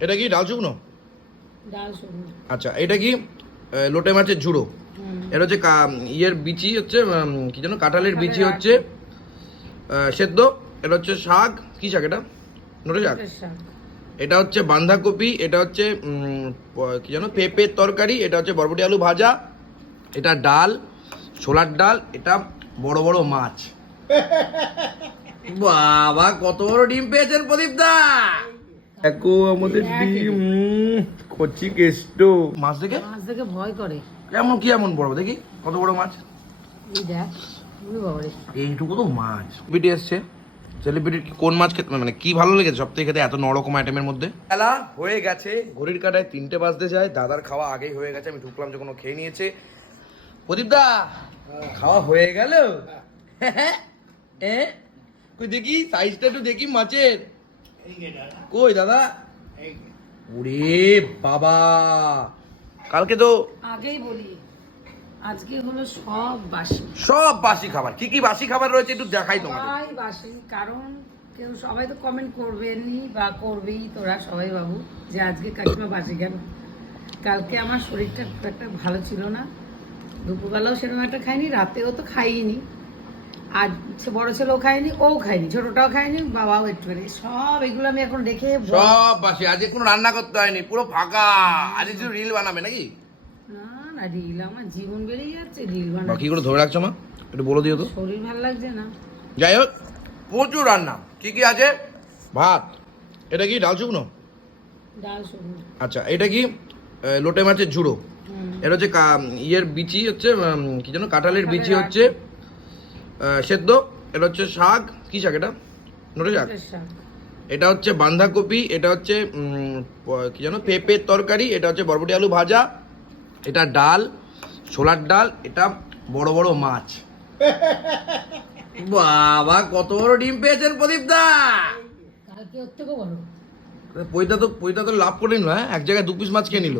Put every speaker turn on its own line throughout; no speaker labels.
এটা কি ডাল শুকনো?
ডাল শুকনো।
আচ্ছা এটা কি লোটে মাছের ঝুড়ো? এটা হচ্ছে ইয়ের বিচি হচ্ছে কি যেন কাঁঠালের বিচি হচ্ছে সেদ্ধ এটা হচ্ছে শাক কি শাক এটা? নোটে শাক? এটা হচ্ছে বাঁধাকপি এটা হচ্ছে কি যেন পেঁপের তরকারি এটা হচ্ছে বরবটি আলু ভাজা এটা ডাল ছোলার ডাল এটা বড় বড় মাছ। বাবা কত বড় ডিম পেয়েছেন প্রদীপ দা! দেখো আমাদের ডিম। কচি কেষ্ট। মাছ দেখে?
মাছ দেখে ভয় করে।
কেমন কি এমন বড়? দেখি কত বড় মাছ?
এই দেখ
এইটুকু তো মাছ। বিটি এসছে। সেলিব্রিটি কোন মাছ খেতে মানে কি ভালো লেগেছে সব থেকে খেতে এত নরকম আইটেমের মধ্যে? খেলা হয়ে গেছে। ঘড়ির কাটায় তিনটে বাজতে যায়। দাদার খাওয়া আগেই হয়ে গেছে। আমি ঢুকলাম যখন খেয়ে নিয়েছে। প্রদীপ দা খাওয়া হয়ে গেল? হ্যাঁ। দেখি? সাইজটা একটু দেখি মাছের। কই দাদা? ওরে বাবা। কালকে তো
আগেই বলি আজকে হলো সব বাসি।
সব বাসি খাবার। কি কি বাসি খাবার রয়েছে একটু দেখাই তোমাকে
সবাই বাসি কারণ কেউ সবাই তো কমেন্ট করবেনই বা করবেই তোরা সবাই বাবু যে আজকে কাকিমা বাসি কেন? কালকে আমার শরীরটা খুব একটা ভালো ছিল না। দুপুরবেলাও সেরকম একটা খাইনি রাতেও তো খাইনি আজ সে বড় ছেলেও খায়নি ও খায়নি ছোটটাও খায়নি বাবাও একটু খায়নি। সব এগুলো আমি এখন রেখে ব-
সব বাসি আজকে কোনো রান্না করতে হয়নি পুরো ফাঁকা। আজকে শুধু রিল বানাবে নাকি?
না না রিল আমার জীবন বেড়ে যাচ্ছে রিল
বা
বানাতে।
কি করে ধরে রাখছো মা? একটু বলে দিও তো।
শরীর ভালো লাগছে না।
যাই হোক প্রচুর রান্না। কি কি আছে? ভাত। এটা কি ডাল শুকনো?
ডাল শুকনো।
আচ্ছা এটা কি লোটে মাছের ঝুড়ো? এটা হচ্ছে ইয়ের বিচি হচ্ছে কি যেন কাঁঠালের বিচি হচ্ছে। সেদ্ধ এটা হচ্ছে শাক। কি শাক এটা? নোটে শাক? এটা হচ্ছে বাঁধাকপি এটা হচ্ছে কি যেন পেঁপের তরকারি এটা হচ্ছে বরবটি আলু ভাজা এটা ডাল ছোলার ডাল এটা বড় বড় মাছ। বাবা কত বড় ডিম পেয়েছেন প্রদীপ দা! পৈতা তো পৈতা তো লাভ করে নিল হ্যাঁ? এক জায়গায় দু পিস মাছ খেয়ে নিল।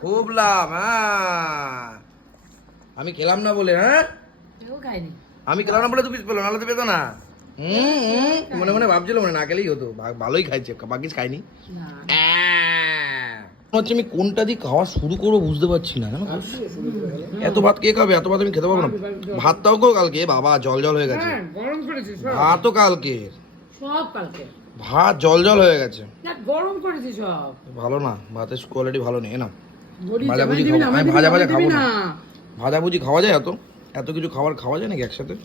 খুব লাভ হ্যাঁ। আমি খেলাম না বলে হ্যাঁ? আমি খেলাম না বলে দু পিস পেল নাহলে তো পেতো না। হুম হুম, মনে মনে ভাবছিল মানে না খেলেই হতো ভালোই খাইছে বাকি খাইনি।
না।
হচ্ছে আমি কোনটা দিয়ে খাওয়া শুরু করব বুঝতে পারছি না জানো এত ভাত কে খাবে? এত ভাত আমি খেতে পারব না। ভাতটাও কেউ কালকে বাবা জল জল হয়ে গেছে।
হ্যাঁ গরম
ভাতও কালকে।
সব কালকে।
ভাত জল জল হয়ে গেছে।
না গরম করেছি সব।
ভালো না ভাতের কোয়ালিটি ভালো নেই না ভাজা ভুজি খাব। ভাজা ভাজা খাব না। ভাজাভুজি খাওয়া যায় এত? এত কিছু খাবার খাওয়া যায় নাকি একসাথে?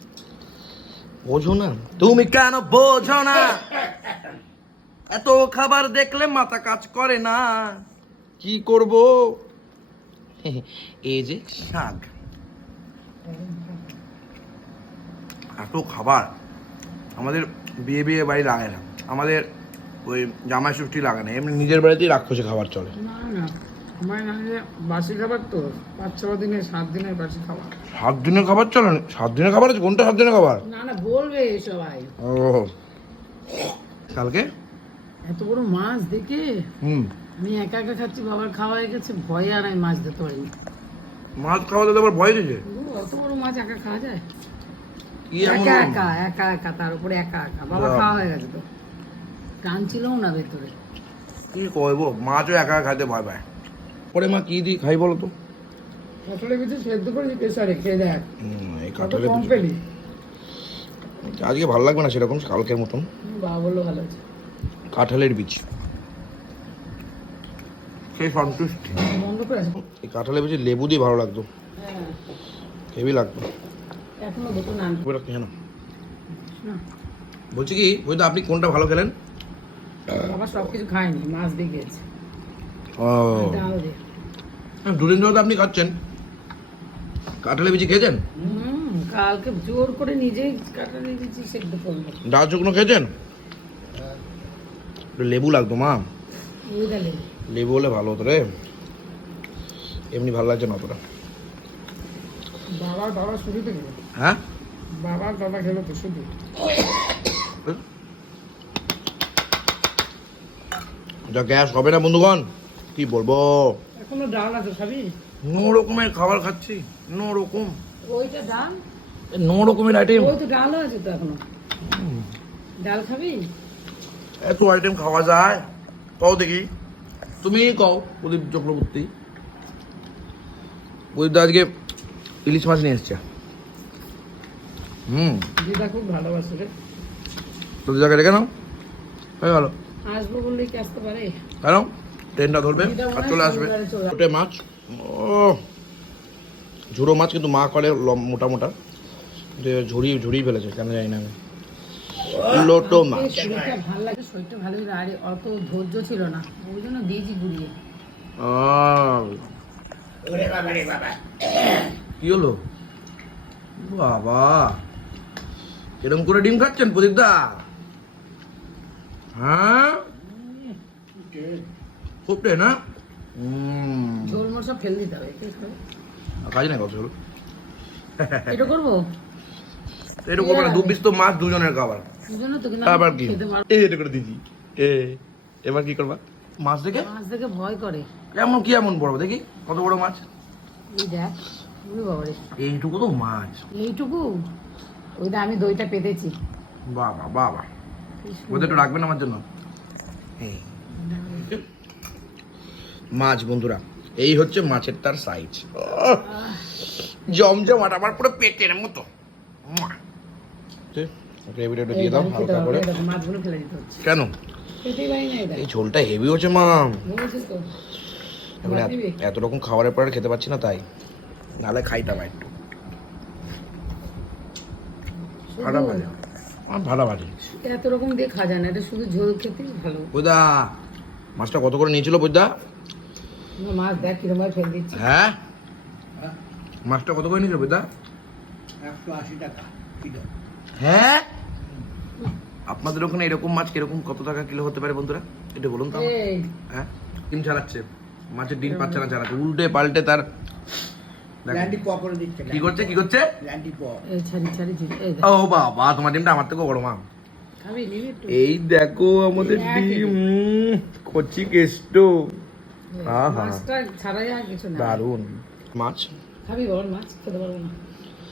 বোঝো না। তুমি কেন বোঝো না? এত খাবার দেখলে মাথা কাজ করে না। কি করব? এই যে শাক। এত খাবার। আমাদের বিয়ে বিয়ে বাড়ি লাগে না। আমাদের ওই জামাই ষষ্ঠী লাগে না। এমনি নিজের বাড়িতেই রাক্ষসে খাবার চলে।
না। আমার না হলে বাসি খাবার তো পাঁচ ছ দিনের সাত দিনের বাসি খাবার।
সাত দিনের খাবার চলে না? সাত দিনের খাবার আছে? কোনটা সাত দিনের খাবার?
না না বলবে সবাই।
ও। কালকে?
এত বড় মাছ দেখে?
হুম।
আমি একা একা খাচ্ছি বাবার খাওয়া হয়ে গেছে ভয়ে আর আমি মাছ দিতে পারিনি।
মাছ খাওয়া আবার ভয়
অত বড় মাছ একা খাওয়া যায়? একা একা একা একা তার উপরে একা একা। বাবা খাওয়া হয়ে গেছে তো। টান ছিলও না ভেতরে।
কি করব মাছও একা একা খাইতে ভয় পায়। পরে মা কি দিই খাই বলো তো?
কাঁঠালের বিচি সেদ্ধ করেছি প্রেসারে খেয়ে দেখ।
এই কাঁঠালের
কম
বিচি-
পেলি?
আজকে ভালো লাগবে না সেরকম কালকের মতন?
বাবা বলল ভালো আছে।
কাঁঠালের বীজ। সেই সন্তুষ্টি।
করে
এই কাঁঠালের বীজে লেবু দিয়ে ভালো লাগতো।
হ্যাঁ।
হেভি লাগতো।
এখনও দুটো নান।
এবার কেন
না।
বলছি কি বলতো আপনি কোনটা ভালো খেলেন?
বাবা সব কিছু খায়নি মাছ দিয়ে গেছে
ও। দুদিন ধরে তো আপনি খাচ্ছেন। কাঁঠালের বীজ খেয়েছেন?
কালকে জোর করে নিজেই কাঁঠালের বিচি সেদ্ধ করল
ডাল শুকনো খেয়েছেন? লেবু লাগতো মা। লেবু। হলে ভালো হতো রে। এমনি ভালো লাগছে না অতটা।
বাবার বাবা শুরু থেকে
হ্যাঁ?
বাবার দাদা খেলো তো শুধু।
যা গ্যাস হবে না বন্ধুগণ। কি বলব?
এখনও ডাল আছে খাবি
ন রকমের খাবার খাচ্ছি ন রকম।
ওইটা ডাল?
ন রকমের আইটেম
ওই তো ডালও আছে তো এখনও। ডাল খাবি?
এত আইটেম খাওয়া যায়? কও দেখি। তুমি কও প্রদীপ চক্রবর্তী। প্রদীপ দা আজকে ইলিশ মাছ নিয়ে এসছে। হুম।
দিদা খুব ভালোবাসে রে।
প্রদীপ দাকে রেখে নাও। হয়ে গেল।
আসব বললেই কি আসতে পারে?
কেন? ট্রেনটা ধরবে আর চলে আসবে। ওটে মাছ। ও ঝুড়ো মাছ কিন্তু মা করে মোটা মোটা যে ঝুড়ি ঝুড়ি ফেলেছে কেন জানি না আমি। লোটো মাছ।
ভালো লাগে শরীরটা ভালো লাগে আর অত ধৈর্য ছিল না ওই জন্য দিয়েছি ঘুরিয়ে
কি হলো? বাবা। এরকম করে ডিম খাচ্ছেন প্রদীপ দা হ্যাঁ খুব টে না?
ঝোল মোট সব ফেল দিতে হবে
কাজ নাই কত হলো
এটা করব?
এটা করবে না দু পিস তো মাছ দুজনের খাবার। আবার কি? এই এটা করে দিদি এ এবার কি করবা? মাছ দেখে?
মাছ দেখে ভয় করে।
এমন কি এমন বড়? দেখি কত বড় মাছ?
এই দেখ
এইটুকু তো মাছ।
এইটুকু? ওইটা আমি দইটা পেতেছি।
বাবা বাবা। ওদের একটু রাখবেন আমার জন্য? মাছ বন্ধুরা। এই হচ্ছে মাছের তার সাইজ জমজমাট আমার পুরো পেটের মতো। গ্রেভিটা
এই
দিয়ে দাও হালকা করে।
না, দেখো, মাছগুলো ফেলে দিতে হচ্ছে।
কেন? এই ঝোলটা হেভি হচ্ছে মা। এত- রকম খাবারের পরে খেতে পাচ্ছি না তাই। নাহলে খাইতাম একটু ভাড়া ভাজা। আমার
এত রকম দিয়ে খাওয়া যায় না এটা শুধু ঝোল খেতেই ভালো।
বৈদা মাছটা কত করে নিয়েছিল বৈদা?
মাছ দেখ কিরম ভাবে ফেলে দিচ্ছি।
হ্যাঁ? মাছটা কত করে নিয়েছিল বৈদা হ্যাঁ? আপনাদের ওখানে এরকম মাছ কীরকম কত টাকা কিলো হতে পারে বন্ধুরা? এটা বলুন তো হ্যাঁ? ডিম চালাচ্ছে মাছের ডিম পাচ্ছে না চালাচ্ছে উল্টে পাল্টে তার কি করছে কি করছে? ও বাবা তোমার ডিমটা আমার থেকেও বড় মা। এই দেখো আমাদের ডিম। কচি কেষ্ট। দারুণ মাছ?
খাবি বল মাছ খেতে পারব না।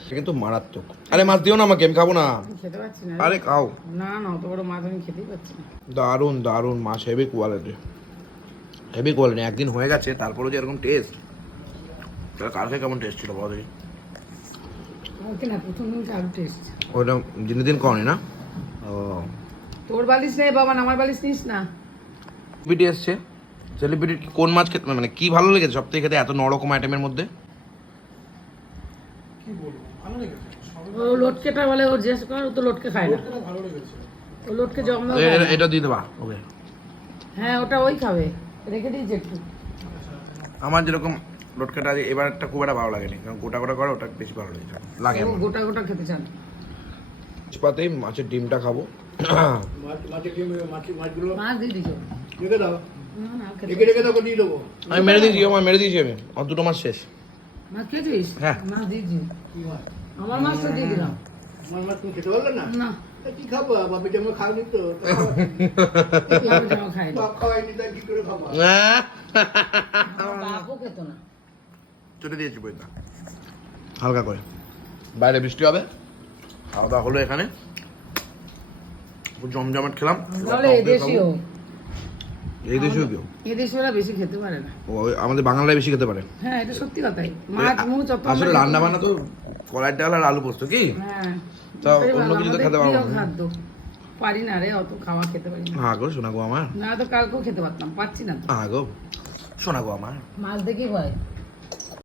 কিন্তু মারাত্মক। আরে মাছ দিও না আমাকে আমি খাব না।
খেতে পারছি না।
আরে খাও।
না না অত বড় মাছ আমি খেতেই পারছি না।
দারুণ দারুণ মাছ হেভি কোয়ালিটি হেভি কোয়ালিটি একদিন হয়ে গেছে তারপরেও যে এরকম টেস্ট কালকে কেমন টেস্ট ছিল বলো দেখি?
কালকে না প্রথম টেস্ট
ওটা দিনে দিন কমনি না? ও।
তোর বালিশ নেই বাবা আমার বালিশ নিস না।
সেলিব্রিটি এসছে। সেলিব্রিটি কোন মাছ খেতে মানে কি ভালো লেগেছে? সব থেকে খেতে এত ন রকম আইটেমের মধ্যে?
ও লটকেটা বলে ও জিজ্ঞেস কর ও তো লটকে খায় না। ও লটকে জম না।
এটা দিয়ে দেবা ওকে।
হ্যাঁ ওটা ওই খাবে। রেখে দিয়েছি একটু।
আমার যেরকম লটকাটা এবার একটা খুব একটা ভালো লাগেনি। কারণ গোটা গোটা করে ওটা বেশি ভালো লেগেছে লাগে
গোটা গোটা খেতে চান।
পাতেই মাছের ডিমটা খাব।
মাছের ডিম মাছগুলো
মাছ দিয়ে দিছো।
রেখে দাও। রেখে রেখে তোকে দিয়ে দেবো।
আমি মেরে দিয়েছি আমার মেরে দিয়েছি আমি। আমার দুটো মাছ শেষ।
মাছ খেয়েছিস?
হ্যাঁ।
মাছ দিয়েছি।
কি মাছ
আমার দিয়ে দিলাম।
আমার মাছ তুমি খেতে পারলে না?
না।
কি খাব? বাপি যেমন খাওয়ানি তো
লাউ জামা খাই না
বাপ খাওয়াইনি তাই কি করে খাব?
বাপও খেত না।
চলে দিয়েছি বইটা। হালকা করে। বাইরে বৃষ্টি হবে। খাওয়া দাওয়া হলো এখানে। খুব জমজমাট খেলাম। এই দেশেও কেউ?
এদেশীয়রা বেশি খেতে পারে না।
আমাদের বাঙালিরা বেশি খেতে পারে।
হ্যাঁ এটা সত্যি কথাই মাছ মুখ যত
আসলে রান্না। বান্না তো কলাই ডাল আর আলু পোস্ত কি?
হ্যাঁ।
তো অন্য কিছু তো খেতে পারব না।
খাদ্য। পারি না রে অত খাওয়া খেতে পারি না।
হ্যাঁ গো শোনা গো আমার।
না তো কালকেও খেতে পারতাম পাচ্ছি না তো।
হ্যাঁ গো শোনা গো আমার।
মাছ দেখি ভয়।